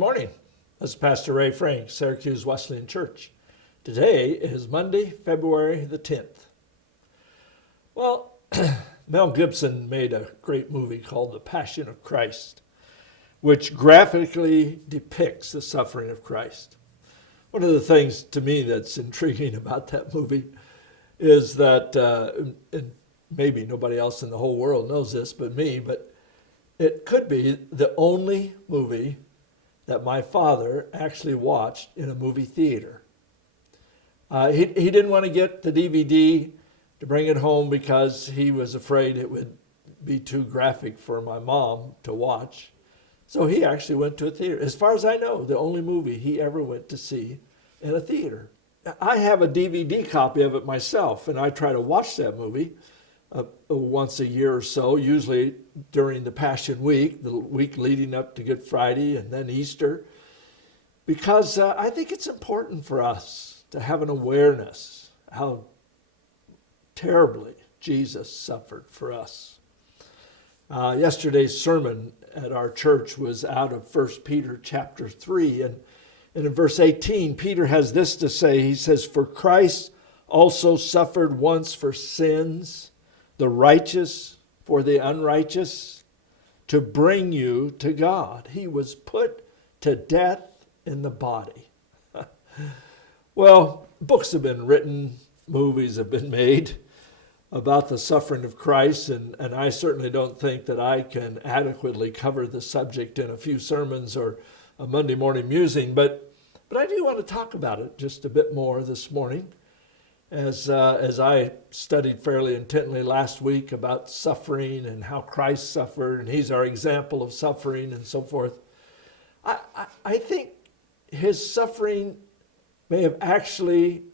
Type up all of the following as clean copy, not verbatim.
morning. This is Pastor Ray Frank, Syracuse Wesleyan Church. Today is Monday, February the 10th. Well, Mel Gibson made a great movie called The Passion of Christ, which graphically depicts the suffering of Christ. One of the things to me that's intriguing about that movie is that, and maybe nobody else in the whole world knows this but me, but it could be the only movie that my father actually watched in a movie theater. He didn't want to get the DVD to bring it home because he was afraid it would be too graphic for my mom to watch. So he actually went to a theater. As far as I know, the only movie he ever went to see in a theater. I have a DVD copy of it myself, and I try to watch that movie once a year or so, usually during the Passion Week, the week leading up to Good Friday and then Easter, because I think it's important for us to have an awareness how terribly Jesus suffered for us. Yesterday's sermon at our church was out of 1 Peter chapter 3, and in verse 18, Peter has this to say. He says, "For Christ also suffered once for sins, the righteous for the unrighteous, to bring you to God. He was put to death in the body." Well, books have been written, movies have been made about the suffering of Christ, and I certainly don't think that I can adequately cover the subject in a few sermons or a Monday morning musing, but I do want to talk about it just a bit more this morning. As I studied fairly intently last week about suffering and how Christ suffered, and he's our example of suffering and so forth, I think his suffering may have actually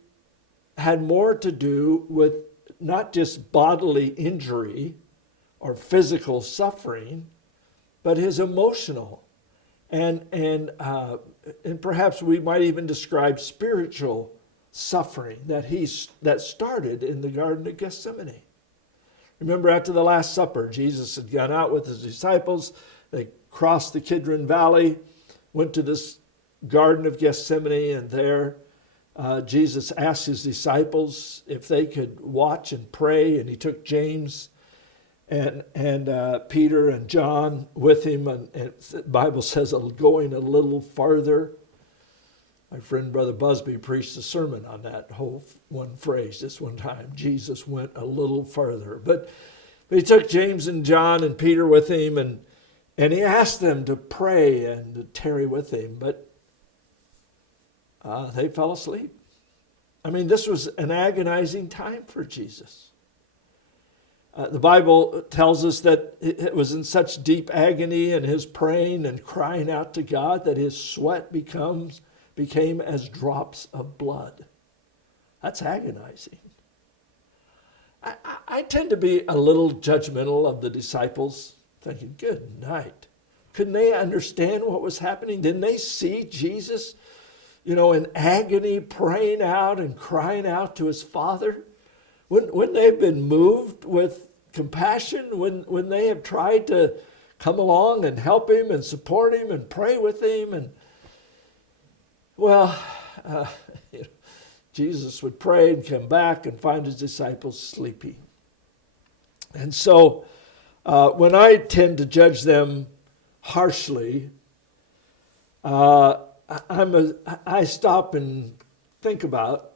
had more to do with not just bodily injury or physical suffering, but his emotional and perhaps we might even describe spiritual suffering that started in the Garden of Gethsemane. Remember, after the Last Supper, Jesus had gone out with his disciples. They crossed the Kidron Valley, went to this Garden of Gethsemane, and there Jesus asked his disciples if they could watch and pray, and he took James and Peter and John with him, and the Bible says going a little farther. My friend Brother Busby preached a sermon on that whole one phrase this one time. Jesus went a little further. But he took James and John and Peter with him, and he asked them to pray and to tarry with him. But they fell asleep. I mean, this was an agonizing time for Jesus. The Bible tells us that it was in such deep agony in his praying and crying out to God that his sweat became as drops of blood. That's agonizing. I tend to be a little judgmental of the disciples, thinking, good night. Couldn't they understand what was happening? Didn't they see Jesus, in agony, praying out and crying out to his Father? Wouldn't they have been moved with compassion when they have tried to come along and help him and support him and pray with him? And well, Jesus would pray and come back and find his disciples sleeping. And so when I tend to judge them harshly, I stop and think about,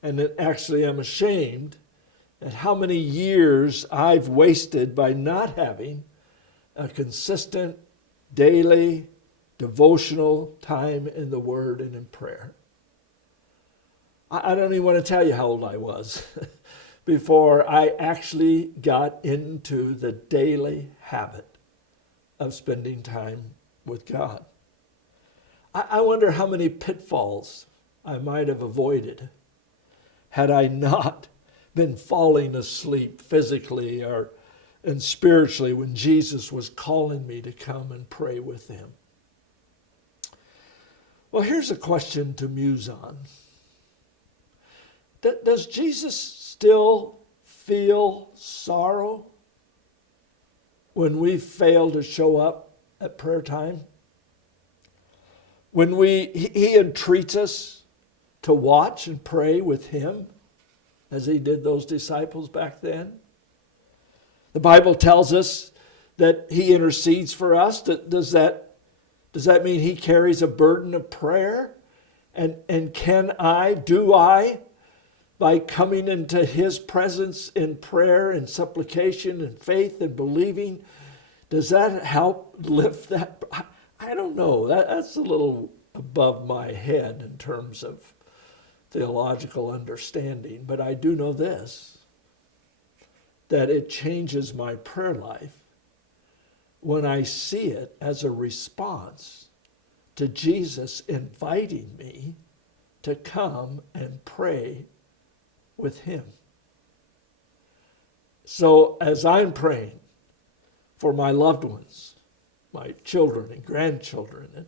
and then actually I'm ashamed at how many years I've wasted by not having a consistent daily devotional time in the Word and in prayer. I don't even want to tell you how old I was before I actually got into the daily habit of spending time with God. I wonder how many pitfalls I might have avoided had I not been falling asleep physically and spiritually when Jesus was calling me to come and pray with him. Well, here's a question to muse on. Does Jesus still feel sorrow when we fail to show up at prayer time? when he entreats us to watch and pray with him, as he did those disciples back then. The Bible tells us that he intercedes for us. Does that mean he carries a burden of prayer? And do I, by coming into his presence in prayer and supplication and faith and believing, does that help lift that? I don't know. That's a little above my head in terms of theological understanding, but I do know this, that it changes my prayer life when I see it as a response to Jesus inviting me to come and pray with him. So as I'm praying for my loved ones, my children and grandchildren and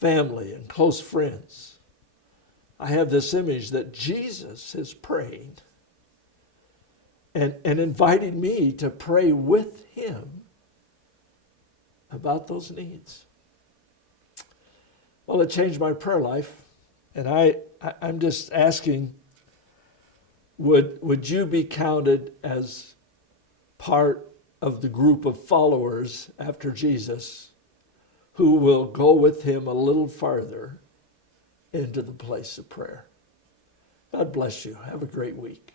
family and close friends, I have this image that Jesus is praying and inviting me to pray with him about those needs. Well, it changed my prayer life, and I'm just asking, would you be counted as part of the group of followers after Jesus who will go with him a little farther into the place of prayer? God bless you. Have a great week.